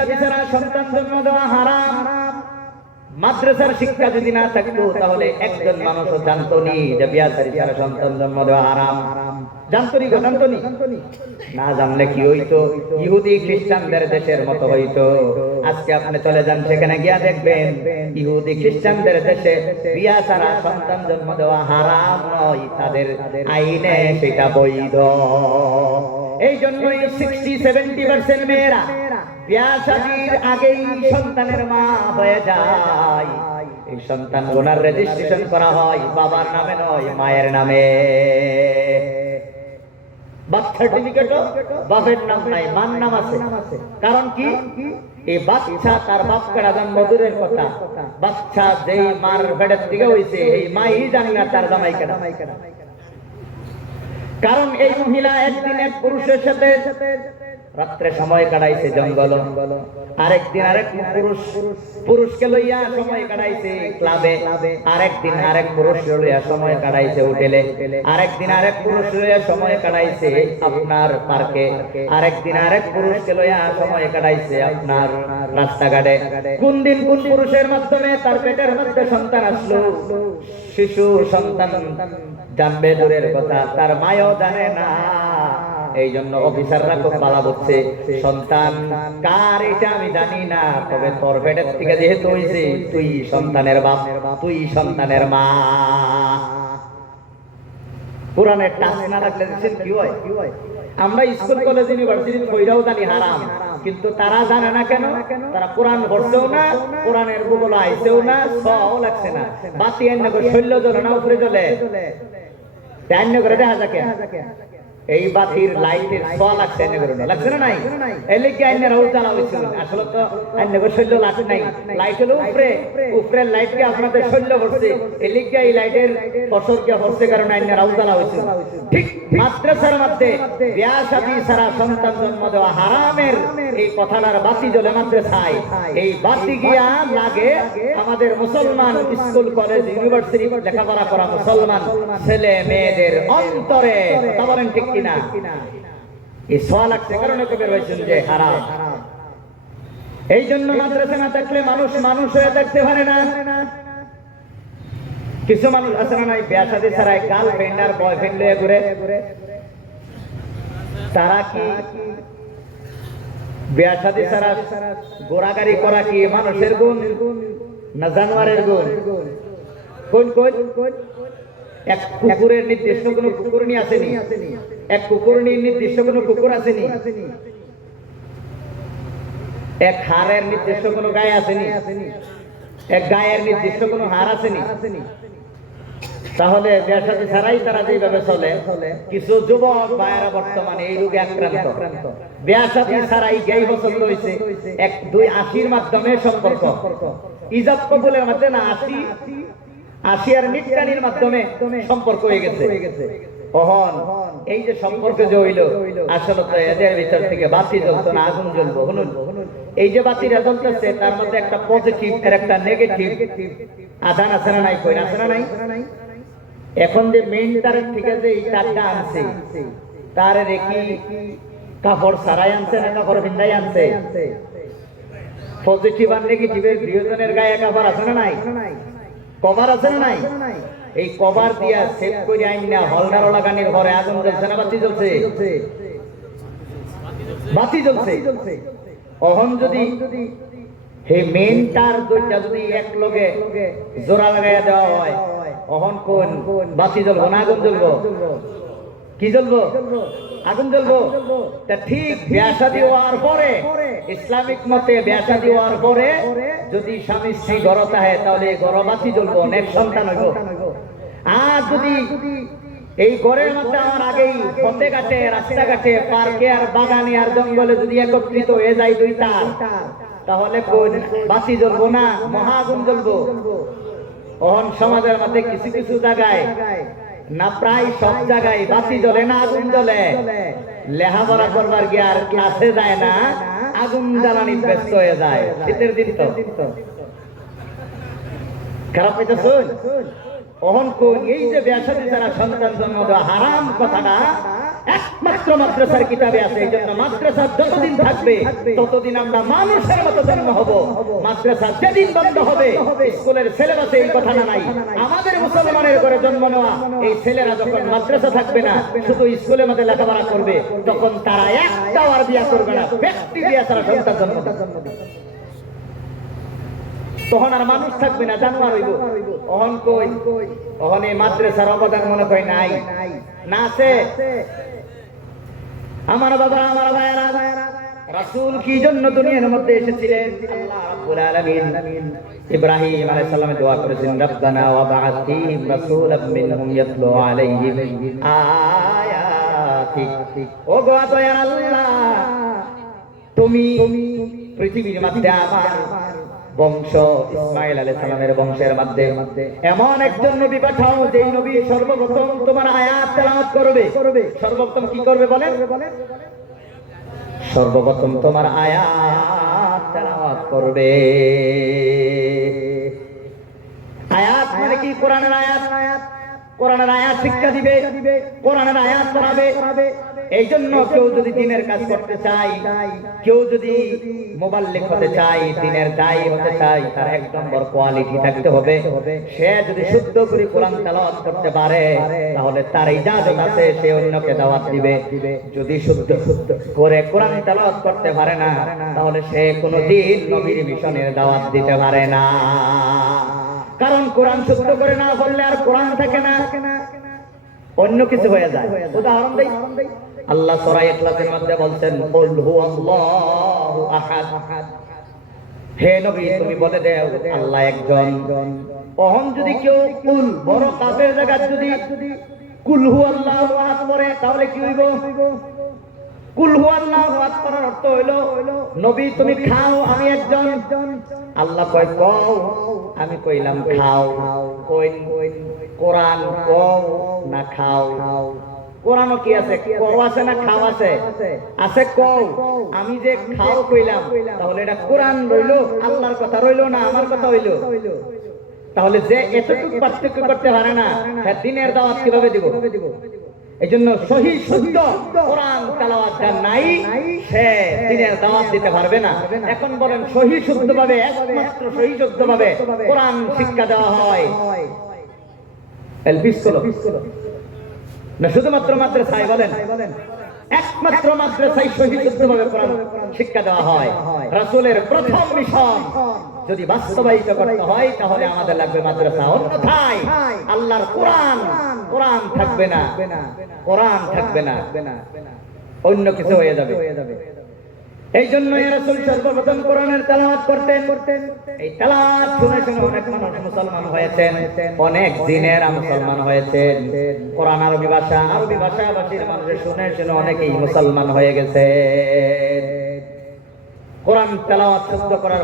শাদী ছাড়া সন্তান জন্ম দেওয়া হারাম। মাদ্রাসার শিক্ষা যদি না থাকতো তাহলে একজন মানুষও জানতো নি যে বিয়া শাদী ছাড়া সন্তান জন্ম দেওয়া হারাম। জানতো নি? না জানলে কি হইতো? ইহুদি খ্রিস্টানদের দেশের মতো হইতো। আজকে আপনি চলে যান, সেখানে গিয়া দেখবেন ইহুদি খ্রিস্টানদের দেশে বিয়া ছাড়া সন্তান জন্ম দেওয়া হারাম নয়, তাদের আইনে সেটা বৈধ। এই জন্যই 60-70% মেয়েরা বিয়া শাদীর আগেই সন্তানের মা হয়ে যায়। এই সন্তান গুনার রেজিস্ট্রেশন করা হয় বাবার নামে নয়, মায়ের নামে। বার্থ সার্টিফিকেটও বাপের নাম নাই, মার নাম আছে। কারণ কি? এই বাচ্চা তার বাপ কেডা জন্ম দূরের কথা, বাচ্চা যেই মার পেটের থেকে হইছে এই মাই জানি না তার জামাই কেডা। কারণ এই মহিলা একদিন এক পুরুষের সাথে রাত্রে সময় কাটাইছে জঙ্গল, আরেকদিন আরেক পুরুষকে লইয়া সময় কাটাইছে ক্লাবে, আরেকদিন আরেক পুরুষ লইয়া সময় কাটাইছে হোটেলে, আরেকদিন আরেক পুরুষ লইয়া সময় কাটাইছে আপনার পার্কে, আরেকদিন আরেক পুরুষকে লইয়া সময় কাটাইছে আপনার রাস্তাঘাটে। কোন দিন কোন পুরুষের মাধ্যমে তার পেটের মধ্যে সন্তান আসলো, শিশু সন্তান জানবে দূরের কথা, তার মায়ও জানে না। এই জন্য অফিসাররা খুব পালা বলছে, সন্তান কার এটা আমি জানি না, তবে তোর পেটের থেকে যেহেতু হইছে তুই সন্তানের বাপ, তুই সন্তানের মা। কোরআনের টাচ না লাগলে দেখছেন কি হয়? আমরা স্কুল কলেজ ইউনিভার্সিটি কইরাও জানি হারাম, কিন্তু তারা জানে না কেন? তারা কোরআন পড়ছেও না, কোরআনের ভূগোল আইছেও না, সও লাগছে না। বাতি এনে করে শৈল্য জ্বলে না উপরে জ্বলে, এনে করে দেখা যাকে এই বাতির লাইটের ছোঁয়া লাগছে, এনে করে লাগছে না নাই? এলে কি আইনে রাউল চালা হয়েছে? আসলে তো এনে করে শৈল্য লাগছে নাই, লাইট হলো উপরে, উপরের লাইট কে আপনাদের শৈল্য পড়ছে, এলে কি এই লাইটের ফসল কে পড়ছে কারণে আইনে রাউল চালা হয়েছে। ঠিক মাদ্রাসার মধ্যে বিয়া শাদী ছাড়া সন্তান জন্ম দেওয়া হারামের এই কথাটার বাতি জ্বলে মাদ্রাসায়, এই বাতি গিয়া লাগে আমাদের মুসলমান স্কুল কলেজ ইউনিভার্সিটি লেখাপড়া করা মুসলমান ছেলে মেয়েদের অন্তরে। কথা বলেন ঠিক কিনা? এই ছোঁয়া লাগছে কারণে তো বের হয়েছেন যে হারাম। এই জন্য মাদ্রাসা না থাকলে মানুষ মানুষ হয়ে থাকতে পারে না। কিছু মানুষ আছে না নাই, বিয়া শাদী ছাড়া গার্লফ্রেন্ড আর বয়ফ্রেন্ড লয়ে ঘুরে। তারা কি বিয়া শাদী ছাড়া গোড়াগাড়ি করা কি মানুষের গুণ না জানোয়ারের গুণ? কোন কোন? এক কুকুরের নির্দিষ্ট কোন কুকুরনি আসেনি, এক কুকুরনির নির্দিষ্ট কোন কুকুর আসেনি, এক হাড়ের নির্দিষ্ট কোন গায়ে আসেনি, এক গায়ের নির্দিষ্ট কোন হাড় আসেনি। তাহলে বিয়া শাদী ছাড়াই তারা যেভাবে চলে, কিছু যুবক ভাইয়েরা বর্তমানে এই রোগে আক্রান্ত। বিয়া শাদী ছাড়াই গেই পছন্দ হয়েছে, 1-2-80 মাধ্যমে সম্পর্ক, ইজাব কবুলের মধ্যে না, 80 আর নিটকানির মাধ্যমে সম্পর্ক হয়ে গেছে। ওহন এই যে সম্পর্ক যে হইল, আসলে তো এদের ভিতর থেকে বাতি জ্বলতো না, আগুন জ্বলবো। শুনুন, এই যে বাতিটা জ্বলতেছে তার মধ্যে একটা পজিটিভ আর একটা নেগেটিভ আধান আছে না নাই? কই আছে না নাই? এখন যে মেইন তারের থেকে যে এই তারটা আনছে, তারে রেখি কাপড় সারাই আনছে না কাপড় ভিন্দাই আনছে? পজিটিভ আর নেগেটিভের দুজনের গায়ে কাপড় আছে না নাই? কভার আছে না নাই? এই কভার দিয়া সেট করে আইন না হলদার লাগানির ঘরে আগুন জ্বলছে না বাতি জ্বলছে? বাতি জ্বলছে। অহন যদি এই মেইন তার দুইটা যদি এক লগে জোড়া লাগাইয়া দেওয়া হয়, অহন কোন বাতি জ্বলবো না আগুন জ্বলবো? কি জ্বলবো? আগুন জ্বলবো। তা ঠিক বিয়া শাদী হওয়ার পরে, ইসলামিক মতে বিয়া শাদী হওয়ার পরে যদি স্বামী স্ত্রী ঘরে থাকে তাহলে ঘরে বাতি জ্বলবো, অনেক সন্তান হইব। আর যদি এই ঘরের মধ্যে আমার আগেই পথে ঘাটে রাস্তাঘাটে পার্কে আর বাগানে আর জঙ্গলে যদি একত্রিত হয়ে যায় দুই তার, তাহলে কোন বাতি জ্বলবো না, মহা আগুন জ্বলবো। অহন সমাজের মধ্যে কিছু কিছু জায়গায় না, প্রায় সব জায়গায় বাতি জ্বলে না আগুন জ্বলে। লেখাপড়া করবার গিয়ে আর ক্লাসে যায় না, আগুন জ্বালানি ব্যস্ত হয়ে যায়। শীতের দিন তো খারাপ হইতেছ। অহন কোন এই যে বিয়া শাদী ছাড়া সন্তান জন্ম দেওয়া হারাম কথাটা একমাত্র মাদ্রাসার কিতাবে আছে। এই জন্য মাদ্রাসা যতদিন থাকবে ততদিন আমরা মানুষের মতো জন্ম হব। মাদ্রাসা যেদিন বন্ধ হবে, স্কুলের সিলেবাসে এই কথা নাই। আমাদের মুসলমানের ঘরে জন্ম নেওয়া এই ছেলেরা যখন মাদ্রাসা থাকবে না, শুধু স্কুলের মধ্যে লেখাপড়া করবে, তখন তারা একটাও আর বিয়া করবে না, ব্যক্তি বিয়া ছাড়া সন্তান জন্ম দেবে। তখন আর মানুষ থাকবে না, জানোয়ার হইব। অহন কই, অহন এই মাদ্রাসার অবদান মনে কই নাই না আছে। আমার বাবা, আমার ভাইয়েরা, রাসূল কি জন্য দুনিয়ার মধ্যে এসেছিলেন? আল্লাহ রাব্বুল আলামিন ইব্রাহিম আলাইহিস সালাম দোয়া করেছেন, রব্বানা ওয়া বা'আথ ফীহিম রাসূলাম মিনহুম ইয়াতলু আলাইহিম আয়াতিক। ও গো দয়ার আল্লাহ, তুমি পৃথিবীর মধ্যে আমার বংশ ইসমাঈল আলাইহিস সালামের বংশের মধ্যে এমন একজন নবী পাঠাও, যেই নবী সর্বপ্রথম তোমার আয়াত তেলাওয়াত করবে। সর্বপ্রথম কি করবে বলেন? সর্বপ্রথম তোমার আয়াত তেলাওয়াত করবে। আয়াত মানে কি? কোরআনের আয়াত। কোরআনের আয়াত শিক্ষা দিবে, কোরআনের আয়াত পড়াবে। এই জন্য কেউ যদি দ্বীনের কাজ করতে চায়, কেউ যদি মুবাল্লিগ হতে চায়, দ্বীনের দায়ী হতে চায়, তার এক নম্বর কোয়ালিটি থাকতে হবে, সে যদি শুদ্ধ করে কোরআন তেলাওয়াত করতে পারে, তাহলে তার ইজাজত আছে, সে অন্যকে দাওয়াত দিবে। যদি শুদ্ধ করে কোরআন তেলাওয়াত করতে পারে না, তাহলে সে কোনোদিন নবীর মিশনের দাওয়াত দিতে পারে না। কারণ কোরআন শুদ্ধ করে না বললে আর কোরআন থাকে না, অন্য কিছু হয়ে যায়। উদাহরণ দেই, আল্লাহ সূরা ইখলাসের মধ্যে বলছেন, কুল হুয়াল্লাহু আহাদ। হে নবী, তুমি বলে দাও আল্লাহ একজন। ওহন যদি কেউ কুল বড় কাফের জায়গা যদি কুল হুয়াল্লাহু আহাদ পড়ে, তাহলে কি হইব? কুল হুয়াল্লাহু আহাদ পড়ার অর্থ হইল, নবী তুমি খাও, আমি একজন। আল্লাহ কয় কও, আমি কইলাম খাও। কইন কোরআন কও না খাও? কোরআনও কি আছে? কও আছে না খাও আছে? আছে কও। আমি যে খাও কইলাম, তাহলে এটা কোরআন রইলো, আল্লাহর কথা রইলো না আমার কথা হইলো? তাহলে যে এতটুকু পার্থক্য করতে পারে না, হ্যাঁ দ্বীনের দাওয়াত কিভাবে দিব? এই জন্য সহি শুদ্ধ কোরআন তেলাওয়াত যার নাই, সে দ্বীনের দাওয়াত দিতে পারবে না। এখন বলেন, সহি শুদ্ধ ভাবে, একমাত্র সহি শুদ্ধ ভাবে কোরআন শিক্ষা দেওয়া হয় এলপি স্কুল না শুধুমাত্র মাদ্রাসায়? বলেন, একমাত্র মাদ্রাসায় সহি শুদ্ধ ভাবে কোরআন শিক্ষা দেওয়া হয়। রাসূলের প্রথম মিশন যদি বাস্তবায়িত করতে হয়, তাহলে আমাদের লাগবে মাদ্রাসা। অন্যথায় আল্লাহর কোরআন থাকবে না, কোরআন থাকবে না, অন্য কিছু হয়ে যাবে। এই জন্য রাসূল সর্বপ্রথম কোরআনের তেলাওয়াত করতেন। এই তেলাওয়াত শুনে শুনে অনেক মানুষ মুসলমান হয়েছেন, অনেক দিনের মুসলমান হয়েছেন। কোরআন আরবি ভাষাভাষীর মানুষের শুনে শুনে অনেকেই মুসলমান হয়ে গেছে। কোরআন তেলাওয়াত শুদ্ধ করার